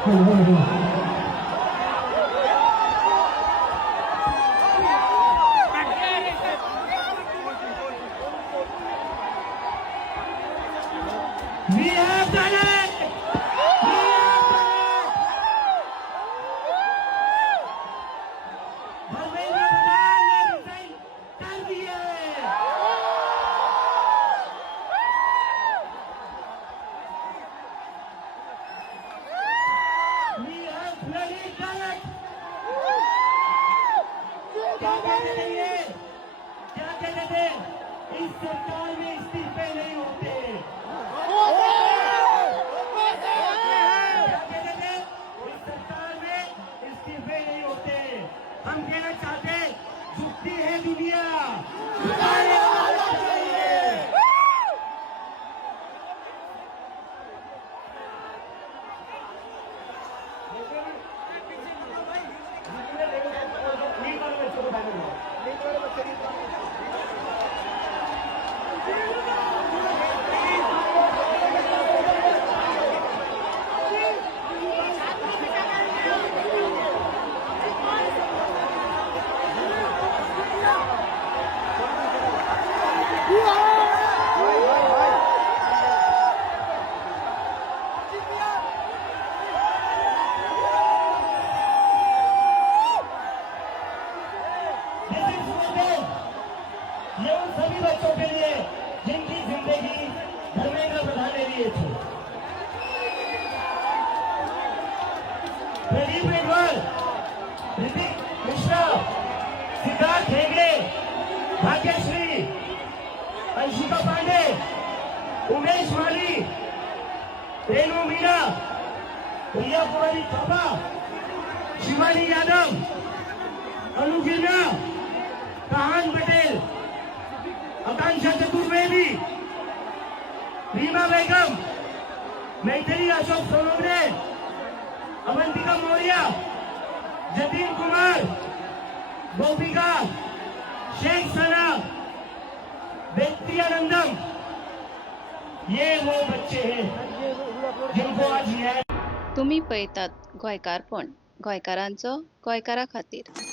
We have done it! We have done it! Dharmendra Pradhan ने resign कर दिए। We have bloody done it! क्या कहते थे ये? क्या कहते थे? इस सरकार में इस्तीफे नहीं होते। हम कहना चाहते झुकती है दुनिया, झुकाने वाला चाहिए। ये उन सभी बच्चों के लिए जिनकी जिंदगी धर्मेंद्र प्रधान ने लिए थे। प्रदीप रेडवाल, ऋतिक मिश्रा, सिद्धार्थ हेगड़े, भाग्यश्री, अंशिका पांडे, उमेश माली, रेणु मीणा, प्रिया कुमारी थापा, शिवानी यादव, अनु गिरना, कहान पटेल, आकांक्षा चतुर्वेदी, रीमा बेगम, मैथिली अशोक सोनवणे, अवंतिका मौर्य, जतिन कुमार, गोपिका, शेख सना, व्यक्तियानंदम, ये वो बच्चे हैं जिनको आज न्याय। तुम्ही पळयतात गोंयकारपण, गोंयकारांचो गोंयकारा खातीर।